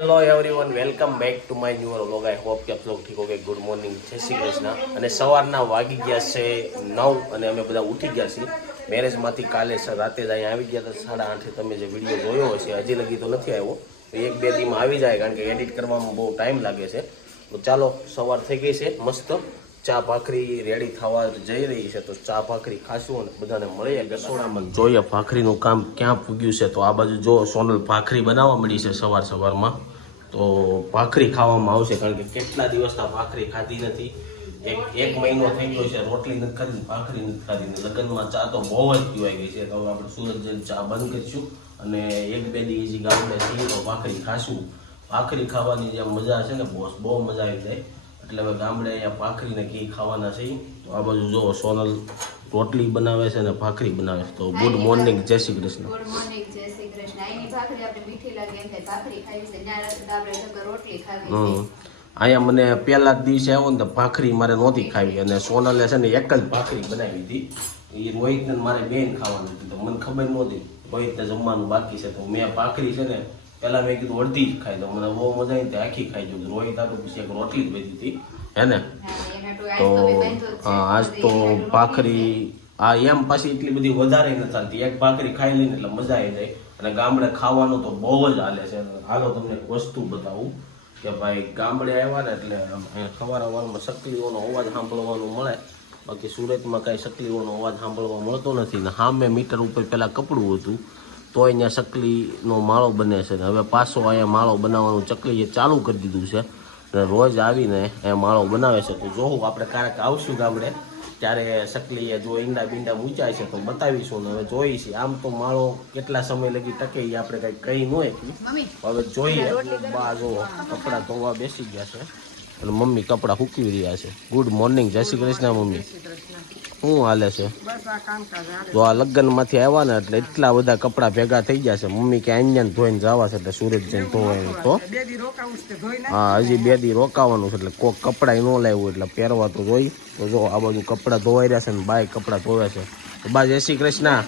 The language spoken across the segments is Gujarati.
Hello everyone welcome back to my new vlog I hope કે આપ લોકો ઠીક હોગે ગુડ મોર્નિંગ જય શ્રી કૃષ્ણ અને સવારના વાગી ગયા છે 9 અને અમે બધા ઉઠી ગયા છીએ મેરેજમાંથી કાલે રાતે જ અહીંયા આવી ગયા હતા 8:30 તમે જે વિડીયો જોયો હશે હજી લગી તો નથી આવ્યો તો એક બે દીમાં આવી જાય કારણ કે એડિટ કરવામાં બહુ ટાઈમ લાગે છે તો ચાલો સવાર થઈ ગઈ છે મસ્ત ચા ભાખરી રેડી થવા જઈ રહી છે તો ચા ભાખરી ખાશું અને બધાને મળીએ રસોડામાં જોઈએ ભાખરીનું કામ ક્યાં પૂગ્યું છે તો આ બાજુ જો સોનલ ભાખરી બનાવવા મળી છે સવારમાં તો ભાખરી ખાવામાં આવશે કારણ કે કેટલા દિવસના ભાખરી ખાધી નથી એક મહિનો થઈ ગયો છે રોટલી નથી ખાધી ભાખરી નથી ખાધી લગ્નમાં ચા તો બહુ જ પીવાઈ ગઈ છે તો આપણે સુરત જઈને ચા બંધ કરીશું અને એક બે દિવસ ગામડે છીએ તો ભાખરી ખાશું ભાખરી ખાવાની જે મજા છે ને બોસ બહુ મજા આવી જાય એટલે હવે ગામડે અહીંયા ભાખરી ને ઘી ખાવાના છે તો આ બાજુ જો સોનલ રોટલી બનાવે છે અને ભાખરી બનાવે છે તો ગુડ મોર્નિંગ જય શ્રી કૃષ્ણ. ગુડ મોર્નિંગ જય શ્રી કૃષ્ણ. આની ભાખરી આપણે મીઠી લાગે એમ થાય ભાખરી ખાવી છે ન્યા આપણે રોટલી ખાવી છે. અહીંયા મને પહેલા જ દિવસે આવ્યો ને તો ભાખરી મારે નહોતી ખાવી અને સોનલે છે ને એક જ ભાખરી બનાવી હતી એ રોહિતને મારે બેન ખાવાનું હતું તો મને ખબર નહોતી રોહિતને જમવાનું બાકી છે તો મેં ભાખરી છે ને પહેલા મેં કીધું અડધી જ ખાઈ દઉં મને બહુ મજા આવી આખી ખાઈ જવું રોહિત આટલું પછી એક રોટલી જ બધી હતી હે ને તો આજ તો ભાખરી આ એમ પાછી એટલી બધી વધારે નથી ચાલતી એક ભાખરી ખાઈ લઈને એટલે મજા આવી જાય અને ગામડે ખાવાનું તો બહુ જ હાલે છે હાલો તમને એક વસ્તુ બતાવું કે ભાઈ ગામડે આવ્યા ને એટલે સવારમાં સકલીઓનો અવાજ સાંભળવાનું મળે બાકી સુરતમાં કાંઈ સકલીઓનો અવાજ સાંભળવા મળતો નથી ને સામે મીટર ઉપર પહેલાં કપડું હતું તો અહીંયા સકલીનો માળો બને છે ને હવે પાછો અહીંયા માળો બનાવવાનું ચકલીએ ચાલુ કરી દીધું છે અને રોજ આવીને એ માળો બનાવે છે તો જોવું આપણે ક્યારેક આવશું ગામડે ત્યારે સકલીએ જો ઈંડા બીંડા મૂંચાય છે તો બતાવીશું ને હવે જોઈએ છીએ આમ તો માળો કેટલા સમય લગી ટકે એ આપણે કંઈ કહી ન હવે જોઈએ બા જો કપડાં ધોવા બેસી ગયા છે અને મમ્મી કપડાં સૂકવી રહ્યા છે ગુડ મોર્નિંગ જય શ્રી કૃષ્ણ મમ્મી શું હાલે છે જો આ લગ્નમાંથી આવ્યા ને એટલે એટલા બધા કપડાં ભેગા થઈ ગયા છે મમ્મી કે અહીંયા ધોઈને જવા છે એટલે સુરત જઈને ધોવાનું તો હા હજી 2 દી રોકાવાનું છે એટલે કોઈક કપડાં ન લાવ્યું એટલે પહેરવા તો જોઈ તો જો આ બધું કપડાં ધોવાઈ રહ્યા છે ને બાય કપડાં ધોવે છે તો બા જય શ્રી કૃષ્ણ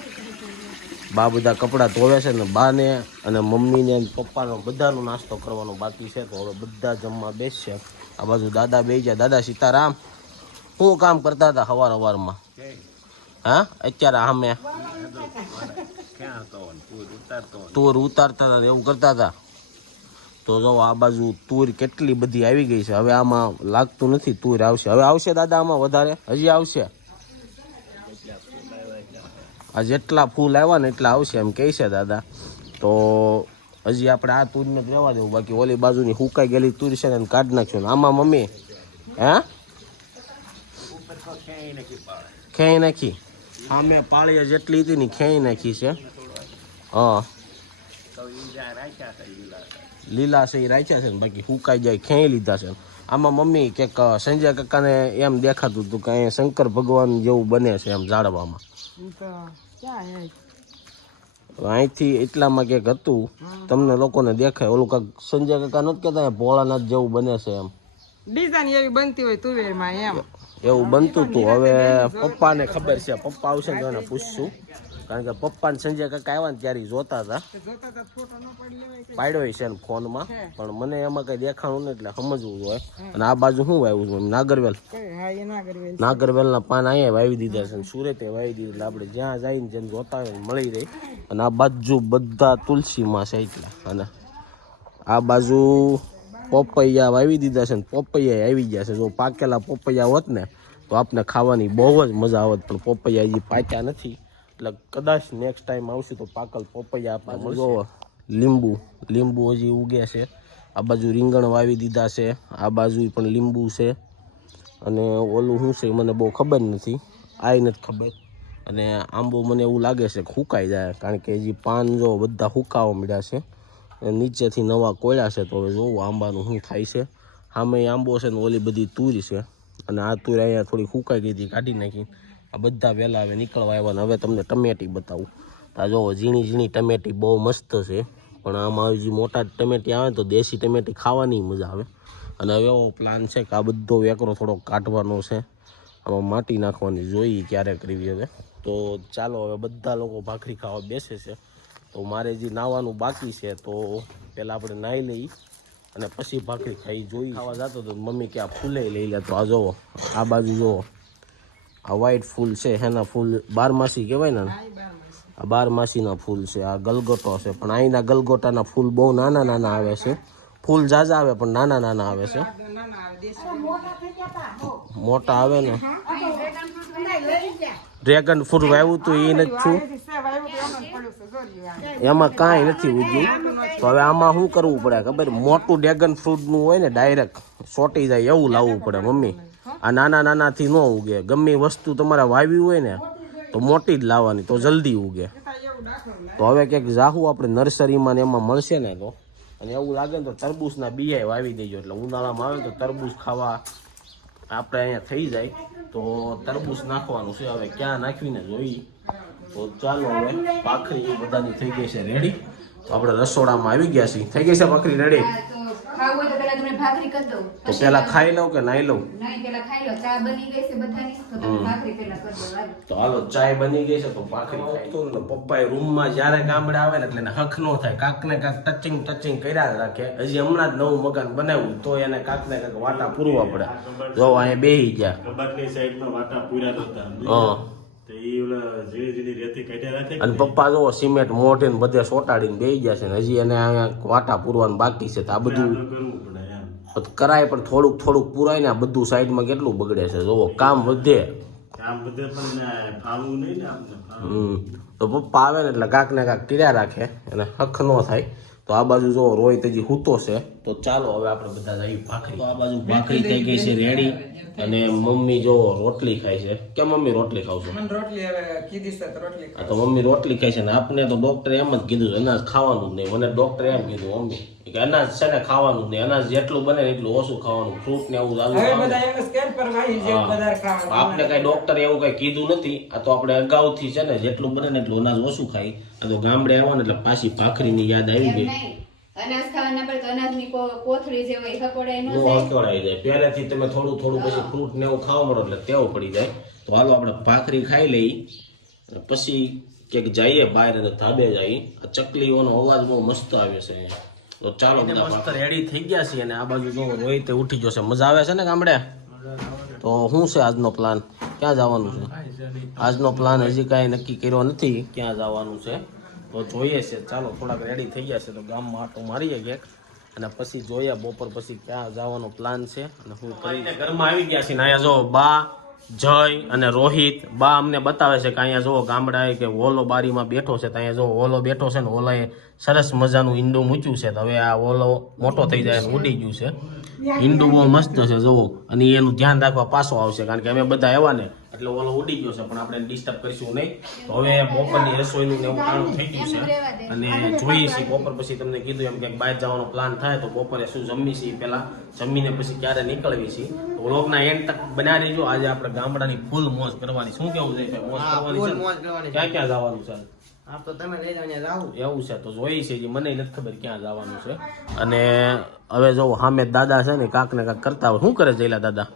બા બધા કપડાં ધોવે છે ને બાને અને મમ્મીને પપ્પાનો બધાનો નાસ્તો કરવાનો બાકી છે તો હવે બધા જમવા બેસશે આ બાજુ દાદા બેસી ગયા દાદા સીતારામ શું કામ કરતા હતા સવારમાં હા અત્યારે અમે તુર ઉતારતા હતા એવું કરતા હતા તો જો આ બાજુ તુર કેટલી બધી આવી ગઈ છે હવે આમાં લાગતું નથી તુર આવશે હવે આવશે દાદા આમાં વધારે હજી આવશે આ જેટલા ફૂલ આવ્યા ને એટલા આવશે એમ કહે છે દાદા તો હજી આપણે આ તુરને જ રહેવા દેવું બાકી ઓલી બાજુની હુકાઈ ગયેલી તુર છે ને કાઢી નાખશું ને આમાં મમ્મી હે ખેઈ નાખી સામે પાળીએ જેટલી હતી ને ખેઈ નાખી છે હા લીલા છે એ રાખ્યા છે ને બાકી હુકાઈ જાય ખેઈ લીધા છે આમાં મમ્મી કંઈક સંજય કાકાને એમ દેખાતું હતું કે અહીંયા શંકર ભગવાન જેવું બને છે એમ ઝાડવામાં અહીંથી એટલામાં કંઈક હતું તમને લોકોને દેખાય ઓલું કાંક સંજય કાકા નથી કહેતા ભોળાનાથ જેવું બને છે એમ ડિઝાઇન એવી બનતી હોય તુવેરમાં એમ એવું બનતું હતું હવે પપ્પાને ખબર છે પપ્પા આવશે ને એને પૂછશું કારણ કે પપ્પાને સંજય કાકા આવ્યા ને ત્યારે જોતા હતા પાડ્યો છે ને ફોનમાં પણ મને એમાં કઈ દેખાણું નહીં એટલે સમજવું જોઈએ અને આ બાજુ શું વાવ્યું છે નાગરવેલ નાગરવેલના પાન અહીંયા વાવી દીધા છે સુરતે વાવી દીધા એટલે આપણે જ્યાં જઈને જેને જોતા હોય મળી રહી અને આ બાજુ બધા તુલસીમાં છે એટલે અને આ બાજુ પપૈયા વાવી દીધા છે ને પપૈયા આવી ગયા છે જો પાકેલા પપૈયા હોત ને તો આપણે ખાવાની બહુ જ મજા આવત પણ પપૈયા હજી પાક્યા નથી એટલે કદાચ નેક્સ્ટ ટાઈમ આવશું તો પાકલ પપૈયા આપણે જો લીંબુ હજી ઉગે છે આ બાજુ રીંગણ વાવી દીધા છે આ બાજુ પણ લીંબુ છે અને ઓલું શું છે મને બહુ ખબર નથી આ નથી ખબર અને આંબો મને એવું લાગે છે સુકાઈ જાય કારણ કે હજી પાન જો બધા સુકાવા મળ્યા છે નીચેથી નવા કોયડા છે તો હવે જોવું આંબાનું શું થાય છે સામે આંબો છે ને ઓલી બધી તુર છે અને આ તુર અહીંયા થોડી સુકાઈ ગઈ હતી કાઢી નાખી આ બધા વહેલા હવે નીકળવા આવ્યા ને હવે તમને ટમેટી બતાવું આ જોવો ઝીણી ઝીણી ટમેટી બહુ મસ્ત છે પણ આમાં હજી મોટા ટમેટી આવે તો દેશી ટમેટી ખાવાની મજા આવે અને હવે એવો પ્લાન છે કે આ બધો વેકરો થોડો કાઢવાનો છે આમાં માટી નાખવાની જોઈએ ક્યારે કરવી હવે તો ચાલો હવે બધા લોકો ભાખરી ખાવા બેસે છે તો મારે જે નાવાનું બાકી છે તો પહેલાં આપણે નાહી લઈ અને પછી ભાખરી ખાઈ જોઈ ખાવા જતો તો મમ્મી કે આ ફૂલે લઈ લે. તો આ જોવો, આ બાજુ જોવો, આ વ્હાઈટ ફૂલ છે એના ફૂલ બારમાસી કહેવાય ને, આ બારમાસીના ફૂલ છે. આ ગલગોટો છે, પણ અહીંના ગલગોટાના ફૂલ બહુ નાના નાના આવે છે. ફૂલ ઝાઝા આવે પણ નાના નાના આવે છે. મોટા આવે ને ડ્રેગન ફ્રૂટ વાવ્યું હતું એ નથી થયું, એમાં કાંઈ નથી ઉગ્યું. તો હવે આમાં શું કરવું પડે ખબર, મોટું ડ્રેગન ફ્રૂટનું હોય ને ડાયરેક્ટ સોટી જાય એવું લાવવું પડે મમ્મી. આ નાના નાનાથી ન ઉગે. ગમે વસ્તુ તમારે વાવી હોય ને તો મોટી જ લાવવાની, તો જલ્દી ઉગે. તો હવે ક્યાંક જાહું આપણે નર્સરીમાં ને એમાં મળશે ને તો, અને એવું લાગે ને તો તરબૂચના બિયા વાવી દેજો, એટલે ઉનાળામાં આવે તો તરબૂચ ખાવા આપણે અહીંયા થઈ જાય. તો તરબૂચ નાખવાનું છે, હવે ક્યાં નાખવીને જોઈ. તો ચાલો હવે ભાખરી બધાની થઈ ગઈ છે રેડી. તો આપણે રસોડામાં આવી ગયા છીએ. થઈ ગઈ છે ભાખરી રેડી. ખાવું હોય તો પેલા તમને ભાખરી કરી દઉં. તો પેલા ખાઈ લઉં કે નાઈ લઉં? નહીં, પેલા ખાઈ લો. ચા બની ગઈ છે બધાની, તો તમે ભાખરી પેલા કરી દો. હાલો. તો હાલો, ચાય બની ગઈ છે તો ભાખરી ખાઈ તો ને. પપ્પાએ રૂમમાં જ્યારે ગામડે આવે ને એટલે એને હક ન થાય, કાંક ને કાંક ટચિંગ કર્યા જ રાખે. હજી હમણાં જ નવું મકાન બનાવ્યું તો એને કાંક ને કાંક વાટા પૂરવા પડે. જો અહીંયા બેહી ગયા, કબાટની સાઈડમાં વાટા પૂર્યા હતા. હા. તો ઈ ઓલા ઝીણી રેતી કાઢ્યા રાખે. અને પપ્પા જો સિમેન્ટ મોઢે ને બધે સોટાડીને બેહી ગયા છે ને હજી એને અહીંયા વાટા પૂરવાનું બાકી છે. તો આ બધું કરવું પડે એમ. કરાય પણ થોડુંક પુરાય ને આ બધું સાઈડમાં કેટલું બગડે છે. જોવો કામ વધે. કામ બધે પણ ફાવવું નહીં ને આપણે. તો પપ્પા આવે ને એટલે કાંક ને કાંક કર્યા રાખે, એને હક ન થાય. તો આ બાજુ જો રોહિત હજી હૂતો છે. તો ચાલો હવે આપણે બધા જઈએ ભાખરી. તો આ બાજુ ભાખરી થઈ ગઈ છે રેડી. અને મમ્મી જો રોટલી ખાય છે. કેમ મમ્મી રોટલી ખાવ છો? રોટલી હવે કીધી છે તો રોટલી. આ તો મમ્મી રોટલી ખાય છે ને આપને તો ડોક્ટરે એમ જ કીધું છે અનાજ ખાવાનું જ નહીં. મને ડોક્ટરે એમ કીધું મમ્મી કે અનાજ છે ને ખાવાનું જ નહીં, અનાજ જેટલું બને એટલું ઓછું ખાવાનું, ફ્રૂટ ને એવું ચાલુ. આપણે કઈ ડોક્ટરે એવું કઈ કીધું નથી. આ તો આપણે અગાઉથી છે ને જેટલું બને ને એટલું અનાજ ઓછું ખાઈ. આ તો ગામડે આવ્યો ને એટલે પાછી ભાખરીની યાદ આવી ગઈ. અનાજ ખાવાના પડે તો અનાજની કોથળી જે હોય હકોડાય ન નો જાય. હકવાઈ જાય. પહેલેથી તમે થોડું પછી ફ્રૂટ ને એવું ખાવા મળો એટલે ટેવ પડી જાય. તો હાલો આપણે ભાખરી ખાઈ લઈ પછી ક્યાંક જઈએ બહાર અને ધાબે જઈએ. આ ચકલીઓનો અવાજ બહુ મસ્ત આવે છે અહીંયા. તો ચાલો બધા મસ્ત રેડી થઈ ગયા છીએ. અને આ બાજુ જો રોહિત ઉઠી જશે. મજા આવે છે ને ગામડે? તો શું છે આજનો પ્લાન? ક્યાં જવાનું છે? આજનો પ્લાન હજી કાંઈ નક્કી કર્યો નથી ક્યાં જવાનું છે. તો જોઈએ છે. ચાલો થોડાક રેડી થઈ ગયા છે તો ગામમાં આટો મારીએ ક્યાંક, અને પછી જોઈએ બપોર પછી ક્યાં જવાનો પ્લાન છે. અને હું કરીને ઘરમાં આવી ગયા છીએ. અહીંયા જો બા, જય અને રોહિત. બા અમને બતાવે છે કે અહીંયા જો ગામડા કે ઓલો બારીમાં બેઠો છે. તો અહીંયા જો ઓલો બેઠો છે ને ઓલાએ સરસ મજાનું ઈંડું મૂક્યું છે. તો હવે આ ઓલો મોટો થઈ જાય ઉડી ગયું છે. ઈંડું બહુ મસ્ત છે જોવો. અને એનું ધ્યાન રાખવા પાછો આવશે કારણ કે અમે બધા આવ્યા ને એટલે ઓલો ઉડી ગયો છે. પણ આપણે ડિસ્ટર્બ કરીશું નહીં. તો હવે બપોરની રસોઈનું ને એવું કામ થઈ ગયું છે. અને જોઈએ છીએ બપોર પછી તમને કીધું એમ કે બહાર જવાનો પ્લાન થાય તો બપોરે શું જમી છીએ પહેલા, જમીને પછી ક્યારે નીકળવી છીએ. તો વ્લોગના એન્ડ તક બનાવી દેજો. આજે આપણે ગામડાની ફૂલ મોજ કરવાની. શું કેવું છે? મોજ કરવાની છે. ક્યાં ક્યાં જવાનું છે? આપ તો તમે લઈ જાવ ત્યાં જાવ. એવું છે તો જોઈ છે મને નથી ખબર ક્યાં જવાનું છે. અને હવે જો સામે દાદા છે ને કાંક ને કાંક કરતા હોય. શું કરે જઈલા દાદા?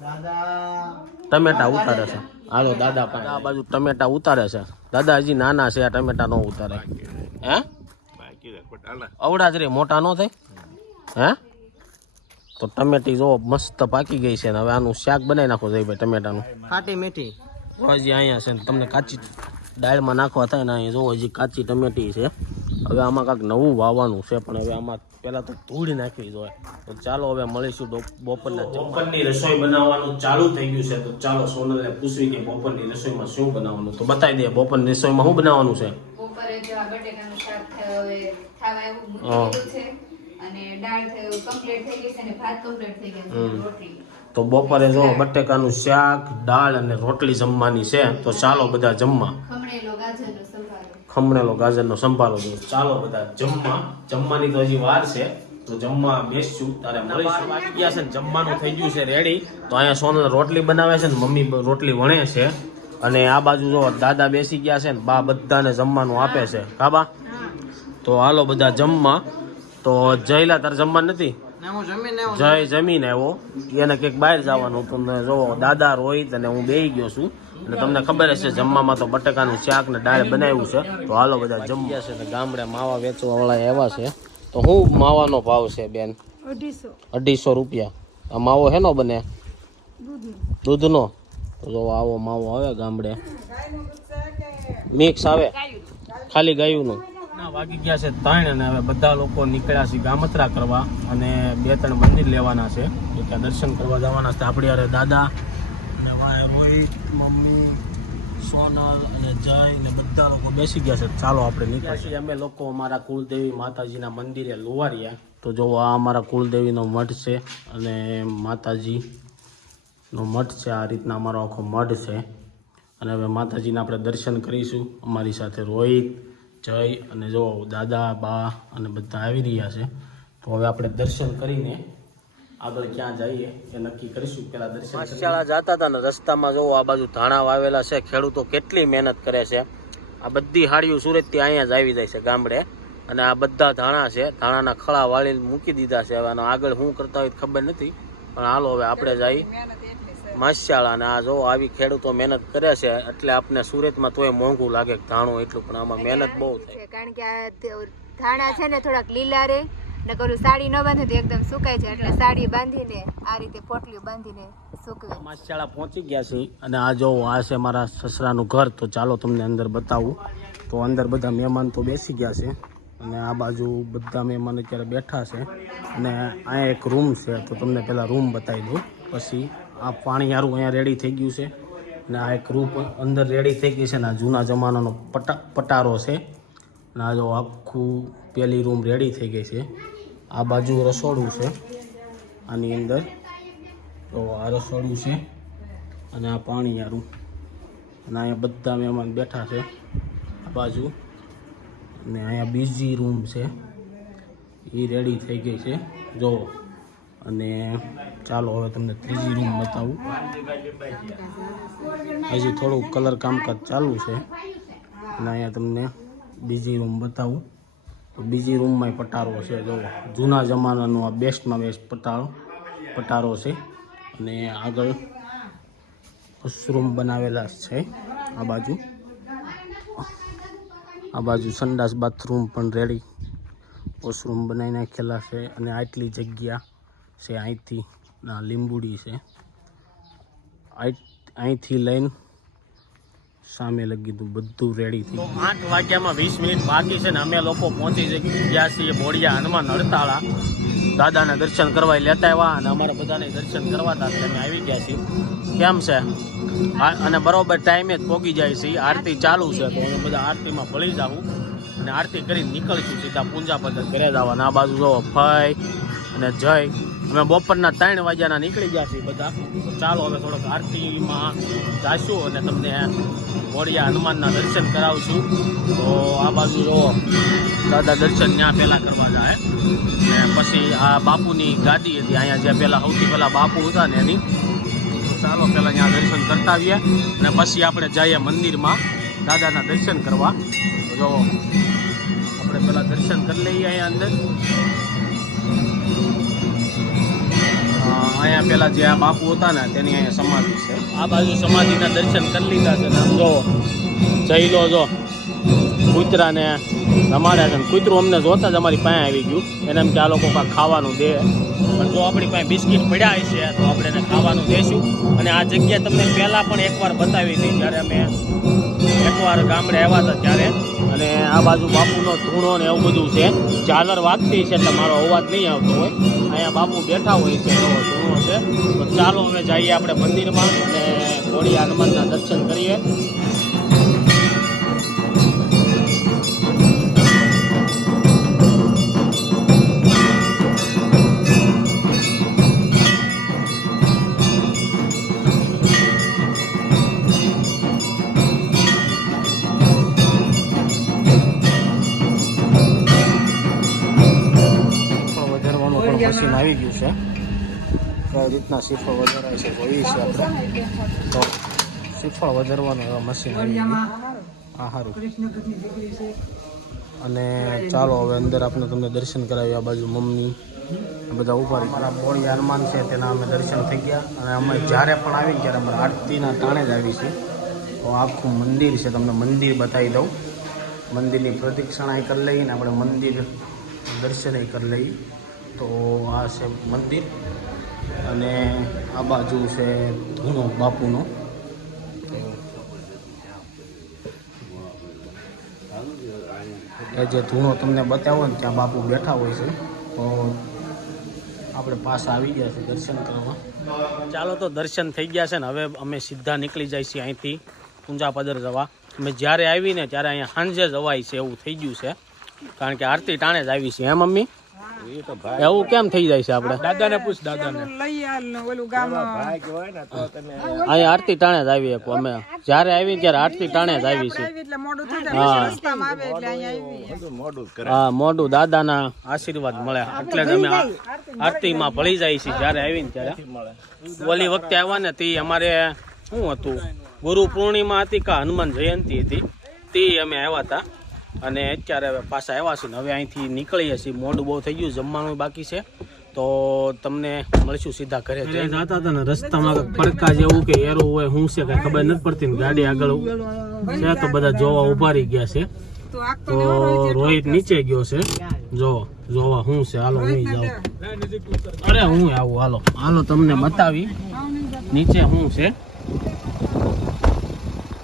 દાદા ટમેટા ઉતારે છે. હાલો દાદા પાસે આ બાજુ ટમેટા ઉતારે છે. દાદા હજી નાના છે, આ ટમેટા નો ઉતારે. હે અવડા જ રે, મોટા નો થાય. હે તો ટમેટી જો મસ્ત પાકી ગઈ છે ને હવે આનું શાક બનાવી નાખો જઈ ટમેટાનું. ખાટી મીઠી હજી અહીંયા છે ને તમને કાચી દાળમાં નાખવા થાય ને અહીંયા જો હજી કાચી ટમેટી છે. હવે આમાં કાંઈક નવું વાવવાનું છે પણ હવે આમાં પહેલાં તો ધૂળ નાખવી જોઈએ. તો ચાલો હવે મળીશું બપોરની રસોઈ બનાવવાનું ચાલુ થઈ ગયું છે. તો ચાલો સોનલને પૂછવી કે બપોરની રસોઈમાં શું બનાવવાનું. તો બતાવી દે બપોરની રસોઈમાં શું બનાવવાનું છે. બપોરે જો આ બટેકાનું શાક ખાવા એવું મૂકી છે અને દાળ કમ્પ્લીટ થઈ ગઈ છે અને ભાત કમ્પ્લીટ થઈ ગયા છે, રોટલી. તો બપોરે જો બટેકાનું શાક, દાળ અને રોટલી જમવાની છે. તો ચાલો બધા જમવા. ખમણેલો ગાજરનો સંભારો દો. ચાલો બધા જમવા. જમવાની તો હજી વાર છે તો જમવા બેસશું તારે મળીશું. વાગી ગયા છે ને જમવાનું થઈ ગયું છે રેડી. તો અહીંયા સોનલ રોટલી બનાવે છે ને મમ્મી રોટલી વણે છે. અને આ બાજુ જો દાદા બેસી ગયા છે ને બા બધાને જમવાનું આપે છે. કાબા તો હાલો બધા જમવા. તો જયલા તારે જમવાનું નથી? જય જમીને આવ્યો. એને કંઈક બહાર જવાનું તમને જો દાદા, રોહિત અને હું બેસી ગયો છું. અને તમને ખબર હશે જમવામાં તો બટાકાનું શાક ને દાળ બનાવ્યું છે. તો હાલો બધા જમ્યા છે. ગામડે માવા વેચવા વાળા આવ્યા છે. તો શું માવાનો ભાવ છે બેન? 250 રૂપિયા. આ માવો હેનો બને? દૂધનો. તો જો આવો માવો આવે ગામડે, મિક્સ આવે, ખાલી ગાયુંનું. વાગી ગયા છે 3 અને હવે બધા લોકો નીકળ્યા છે ગામત્રા કરવા અને 2-3 મંદિર લેવાના છે, ત્યાં દર્શન કરવા જવાના છે. આપણી યારે દાદા અને રોહિત, મમ્મી, સોનલ અને જય ને બધા લોકો બેસી ગયા છે. ચાલો આપણે નીકળીએ. અમે લોકો અમારા કુલદેવી માતાજીના મંદિરે લુવારિયા. તો જો આ અમારા કુલદેવીનો મઠ છે અને માતાજીનો મઠ છે. આ રીતના અમારો આખો મઠ છે અને હવે માતાજીના આપણે દર્શન કરીશું. અમારી સાથે રોહિત, જય અને જો દાદા, બા અને બધા આવી રહ્યા છે. તો હવે આપણે દર્શન કરીને આગળ ક્યાં જઈએ એ નક્કી કરીશું. પેલા દર્શન શાળા જતા હતા ને રસ્તામાં જો આ બાજુ ધાણા વાવેલા છે. ખેડૂતો કેટલી મહેનત કરે છે. આ બધી હાડીઓ સુરતથી અહીંયા જ આવી જાય છે ગામડે અને આ બધા ધાણા છે. ધાણાના ખળા વાળી મૂકી દીધા છે. હવે આગળ શું કરતા હોય ખબર નથી, પણ હાલો હવે આપણે જઈ માસિયાળા. અને આ જો આવી ખેડૂતો મહેનત કરે છે એટલે આપણે સુરતમાં તોય મોંઘું લાગે ધાણું એટલું, પણ આમાં મહેનત બહુ થાય. કારણ કે આ ધાણા છે ને થોડાક લીલા રે ને કરું સાડી ન બાંધે તો એકદમ સુકાય છે, એટલે સાડી બાંધીને આ રીતે પોટલીઓ બાંધીને સૂકવે. માસિયાળા પહોંચી ગયા છે અને આ જો આ છે મારા સસરાનું ઘર. તો ચાલો તમને અંદર બતાવું. તો અંદર બધા મહેમાન તો બેસી ગયા છે અને આ બાજુ બધા મહેમાન અત્યારે બેઠા છે અને અહીંયા એક રૂમ છે. તો તમને પહેલાં રૂમ બતાવી દઉં, પછી આ પાણી યારું અહીંયા રેડી થઈ ગયું છે અને આ એક રૂમ અંદર રેડી થઈ ગઈ છે ને આ જૂના જમાનાનો પટારો છે અને આ જો આખું પેલી રૂમ રેડી થઈ ગઈ છે. આ બાજુ રસોડું છે, આની અંદર તો આ રસોડું છે અને આ પાણી યારું અને અહીંયા બધા મહેમાન બેઠા છે આ બાજુ. અને અહીંયા બીજી રૂમ છે એ રેડી થઈ ગઈ છે જો. અને ચાલો હવે તમને ત્રીજી રૂમ બતાવું. હજી થોડું કલર કામકાજ ચાલુ છે અને અહીંયા તમને બીજી રૂમ બતાવું. તો બીજી રૂમમાં પટારો છે જો, જૂના જમાનાનો આ બેસ્ટમાં બેસ્ટ પટારો છે અને આગળ વોશરૂમ બનાવેલા છે. આ બાજુ સંડાસ બાથરૂમ પણ રેડી, વોશરૂમ બનાવી નાખેલા છે અને આટલી જગ્યા છે. અહીંથી ના લીંબુડી છે, અહીંથી લઈને સામે લગી તું બધું રેડી થઈ. 8 વાગ્યામાં 20 મિનિટ બાકી છે ને અમે લોકો પહોંચી ગયા છીએ બોડિયા હનુમાન હડતાળા. દાદાના દર્શન કરવા લેતા આવ્યા અને અમારા બધાને દર્શન કરવાતા એટલે અમે આવી ગયા છીએ. કેમ છે? અને બરોબર ટાઈમે જ પહોંચી જાય છે. આરતી ચાલુ છે તો અમે બધા આરતીમાં ભળી જાવું અને આરતી કરીને નીકળીશું સીધા પૂંજા પદ્ધત ઘરે જવાના. આ બાજુ જો ભાઈ અને જય અમે બપોરના 3 વાગ્યાના નીકળી ગયા છીએ બધા. તો ચાલો હવે થોડોક આરતીમાં જાશું અને તમને બોડિયા હનુમાનના દર્શન કરાવશું. તો આ બાજુ જો દાદા દર્શન ત્યાં પહેલાં કરવા જાય ને પછી આ બાપુની ગાદી હતી અહીંયા, જ્યાં પહેલાં સૌથી પહેલાં બાપુ હતા ને એની. તો ચાલો પહેલાં ત્યાં દર્શન કરતા આવીએ અને પછી આપણે જઈએ મંદિરમાં દાદાના દર્શન કરવા. તો જો આપણે પહેલાં દર્શન કરી લઈએ અહીંયા અંદર. અહીંયા પેલા જે આ બાપુ હતા ને તેની અહીંયા સમાધિ છે. આ બાજુ સમાધિના દર્શન કરી લીધા છે. આમ જો જઈલો જો કૂતરાને રમાડ્યા છે. કૂતરું અમને જોતા જ અમારી પાસે આવી ગયું. એને એમ કે આ લોકો કાંઈ ખાવાનું દે, પણ જો આપણી પાસે બિસ્કિટ પડ્યા છે તો આપણે એને ખાવાનું દઈશું. અને આ જગ્યા તમને પહેલાં પણ એકવાર બતાવી હતી જ્યારે અમે એકવાર ગામડે આવ્યા હતા ત્યારે. અને આ બાજુ બાપુનો ધૂણો ને એવું બધું છે. ઝાલર વાગતી છે એટલે મારો અવાજ નહીં આવતો હોય. અહીંયા બાપુ બેઠા હોય છે, એવો ધૂણો છે. તો ચાલો હવે જઈએ આપણે મંદિરમાં અને બોડિયા હનુમાનના દર્શન કરીએ. મશીન આવી ગયું છે, કઈ રીતના શ્રીફળ વધારાય છે જોઈએ છે આપણે. તો શ્રીફળ વધારવાનું એવા મશીન આવી ગયું. હા સારું. અને ચાલો હવે અંદર આપણે તમને દર્શન કરાવીએ. આ બાજુ મમ્મી બધા ઉભા મારા બોડિયા હનુમાન છે તેના અમે દર્શન થઈ ગયા. અને અમે જ્યારે પણ આવીને ત્યારે અમે આરતીના ટાણે જ આવી છીએ. તો આખું મંદિર છે, તમને મંદિર બતાવી દઉં. મંદિરની પ્રદક્ષિણા કરી લઈને આપણે મંદિર દર્શન કરી લઈએ. તો આ છે મંદિર અને આ બાજુ છે ધૂણો બાપુનો. એ જે ધૂણો તમને બતાવો ને ત્યાં બાપુ બેઠા હોય છે. તો આપણે પાછા આવી ગયા છે દર્શન કરવા. ચાલો તો દર્શન થઈ ગયા છે ને હવે અમે સીધા નીકળી જાય છીએ અહીંથી પૂંજાપદર જવા. અમે જ્યારે આવીને ત્યારે અહીંયા સાંજે જવાય છે એવું થઈ ગયું છે, કારણ કે આરતી ટાણે જ આવી છે. હે મમ્મી? એવું કેમ થઈ જાય છે? આપણે દાદાને પૂછ, દાદાને અહીંયા આરતી ટાણે જ આવી. અમે જ્યારે આવી ત્યારે આરતી ટાણે જ આવી છે. હા, મોઢું દાદાના આશીર્વાદ મળે એટલે જ અમે આરતીમાં ભળી જાય છે જ્યારે આવીને ત્યારે. ઓલી વખતે આવ્યા ને તે અમારે શું હતું, ગુરુ પૂર્ણિમા હતી કે હનુમાન જયંતિ હતી, તે અમે આવ્યા હતા. અને અત્યારે હવે પાછા આવ્યા છે ને હવે અહીંથી નીકળીએ છીએ. મોડું બહુ થઈ ગયું, જમવાનું બાકી છે. તો તમને મળીશું સીધા ઘરે. જતા હતા ને રસ્તામાં પડકા જેવું કે એરું હોય શું છે કઈ ખબર નથી પડતી ને ગાડી આગળ છે તો બધા જોવા ઉભા રહી ગયા છે. તો રોહિત નીચે ગયો છે જોવા શું છે. હાલો હું જાઉં. અરે હું આવું, હાલો હાલો તમને બતાવી નીચે શું છે.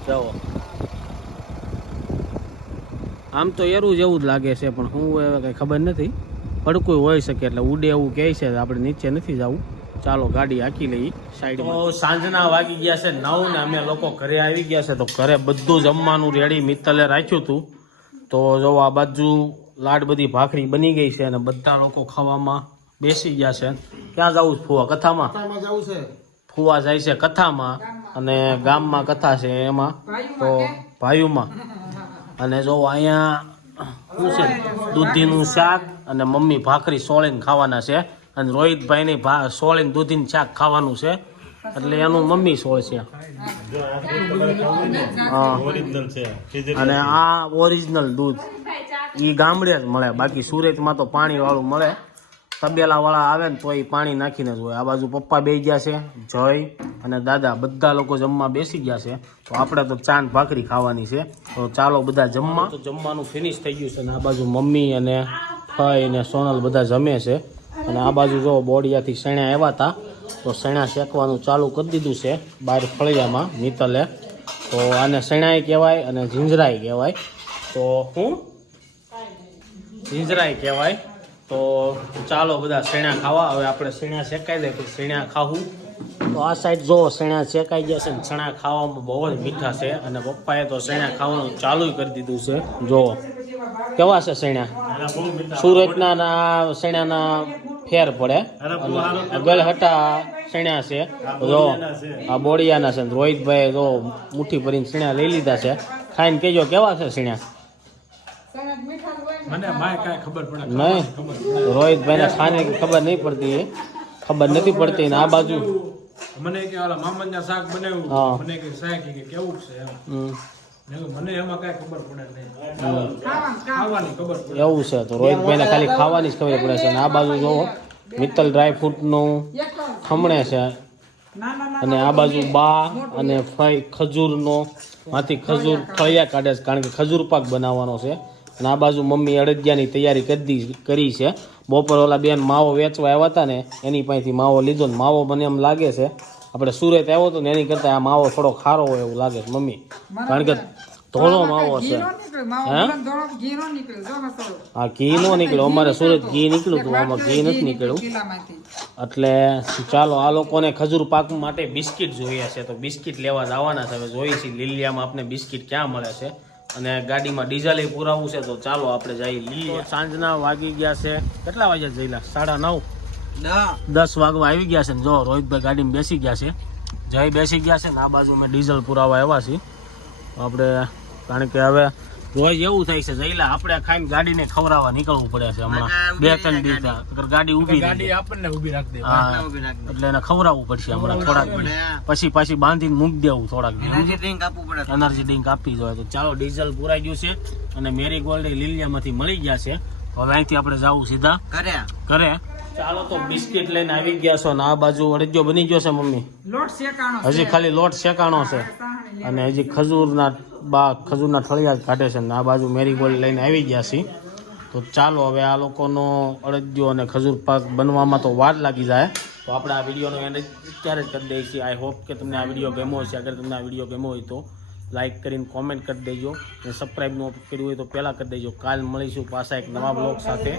જાઓ, આમ તો એરું જેવું જ લાગે છે પણ હું હવે કઈ ખબર નથી. પડકું હોઈ શકે એટલે ઉડે એવું કહે છે. આપણે નીચે નથી જવું. ચાલો ગાડી હાકી લઈ સાઈડમાં. તો સાંજના વાગી ગયા છે 9 ને અમે લોકો ઘરે આવી ગયા છે. તો ઘરે બધું જમવાનું રેડી મિત્તલે રાખ્યું હતું. તો જો આ બાજુ લાડ બધી ભાખરી બની ગઈ છે અને બધા લોકો ખાવામાં બેસી ગયા છે. ક્યાં જવું છે ફુવા? કથામાં જવું છે. ફુવા જાય છે કથામાં અને ગામમાં કથા છે એમાં, તો ભાઈઓમાં. અને જો અહીંયા શું છે, દૂધીનું શાક અને મમ્મી ભાખરી સોળીને ખાવાના છે. અને રોહિતભાઈની સોળીને દૂધીનું શાક ખાવાનું છે એટલે એનું મમ્મી સોળ છે. અને આ ઓરિજિનલ દૂધ એ ગામડે જ મળે, બાકી સુરતમાં તો પાણી વાળું મળે. તબેલા વાળા આવે ને તો એ પાણી નાખીને જ હોય. આ બાજુ પપ્પા બેસી ગયા છે, જય અને દાદા બધા લોકો જમવા બેસી ગયા છે. તો આપણે તો ચાંદ ભાખરી ખાવાની છે. તો ચાલો બધા જમવા. તો જમવાનું ફિનિશ થઈ ગયું છે અને આ બાજુ મમ્મી અને ફઈ અને સોનલ બધા જમે છે. અને આ બાજુ જો બોડિયાથી શેણા આવ્યા હતા તો શેણા શેકવાનું ચાલુ કરી દીધું છે બહાર ફળિયામાં મિત્તલે. તો આને શેણાય કહેવાય અને ઝીંજરાય કહેવાય. તો હું ઝીંજરાય કહેવાય. તો ચાલો બધા શેણા ખાવા. હવે આપણે શેણા શેકાઈ દઈએ પછી શેણા ખાવું. તો આ સાઈડ જો શેણા શેકાઈ ગયા છે ને શેણા ખાવામાં બહુ જ મીઠા છે. અને પપ્પાએ તો શેણા ખાવાનું ચાલુ કરી દીધું છે. જો કેવા છે શેણા, સુરતના શેણાના ફેર પડે. ગલહટા શેણા છે. જો આ બોડિયાના છે. રોહિતભાઈ જો મુઠ્ઠી ભરીને શેણા લઈ લીધા છે. ખાઈને કહેજો કેવા છે શેણા. નહીં, રોહિતભાઈને ખાને ખબર નહીં પડતી, ખબર નથી પડતી. ને આ બાજુ મને કે ઓલા મામનના શાક બનાવ્યું, મને કે શાક કે કેવું છે મને એમાં કઈ ખબર પડે નહીં, ખાવાની ખબર પડે એવું છે. તો રોહિતભાઈને ખાલી ખાવાની જ ખબર પડે છે. અને આ બાજુ જો મિત્તલ ડ્રાયફ્રૂટનું ખમણે છે. અને આ બાજુ બા અને ફઈ ખજૂરનો માંથી ખજૂર ફળિયા કાઢે છે, કારણ કે ખજૂર પાક બનાવવાનો છે. અને આ બાજુ મમ્મી અડદિયાની તૈયારી કરી છે. બપોર ઓલા બેન માવો વેચવા આવ્યા હતા ને એની પાસેથી માવો લીધો ને માવો મને એમ લાગે છે આપણે સુરત આવ્યો હતો ને એની કરતાં આ માવો થોડો ખારો હોય એવું લાગે છે મમ્મી, કારણ કે ધોળો માવો છે. હા, ઘી નો નીકળ્યો. અમારે સુરત ઘી નીકળ્યું હતું, આમાં ઘી નથી નીકળ્યું. એટલે ચાલો આ લોકોને ખજૂર પાક માટે બિસ્કિટ જોઈએ છે તો બિસ્કિટ લેવા જવાના છે. હવે જોઈએ છીએ લીલિયામાં આપણે બિસ્કિટ ક્યાં મળે છે. અને ગાડીમાં ડીઝલ પુરાવું છે તો ચાલો આપણે જઈ લઈએ. સાંજના વાગી ગયા છે, કેટલા વાગ્યા જઈલા? 9:30 10 વાગવા આવી ગયા છે ને જો રોહિતભાઈ ગાડીમાં બેસી ગયા છે, જય બેસી ગયા છે ને આ બાજુ મેં ડીઝલ પુરાવા આવ્યા છીએ આપણે. કારણ કે હવે રોજ એવું થાય છે જઈલા આપણે ખાઈને ગાડીને ખવડાવવા નીકળવું પડે છે હમણાં 2-3 દિવસ ગાડી ઊભી રાખી દે. હા, એટલે એને ખવડાવવું પડશે હમણાં થોડાક પછી પાછી બાંધીને મૂકી દેવું થોડાક. એનર્જી ડ્રિંક આપવી જોઈએ. તો ચાલો ડીઝલ પુરાઈ ગયું છે અને મેરીગોલ્ડ લીલિયામાંથી મળી ગયા છે. હવે અહીંથી આપણે જવું સીધા ઘરે. ચાલો તો બિસ્કિટ લઈને આવી ગયા છો ને આ બાજુ અડદિયો બની ગયો છે મમ્મી, હજી ખાલી લોટ શેકાણો છે. અને હજી ખજૂરના થળિયા કાઢે છે ને આ બાજુ મેરીગોલ્ડ લઈને આવી ગયા છીએ. તો ચાલો હવે આ લોકોનો અડદિયો અને ખજૂર પાક બનવામાં તો વાર લાગી જાય, તો આપણે આ વિડીયોનો એન્ડ અત્યારે જ કરી દઈએ છીએ. આઈ હોપ કે તમને આ વિડીયો ગમ્યો હશે. અગર તમને આ વિડીયો ગમ્યો હોય તો લાઇક કરીને કોમેન્ટ કરી દેજો, અને સબસ્ક્રાઈબ ન કર્યું હોય તો પહેલાં કરી દેજો. કાલ મળીશું પાછા એક નવા બ્લોગ સાથે.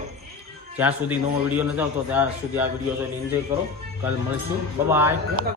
જ્યાં સુધી નવો વિડીયો નથી આવતો ત્યાં સુધી આ વિડીયો જોઈને એન્જોય કરો. કાલ મળીશું. બાય.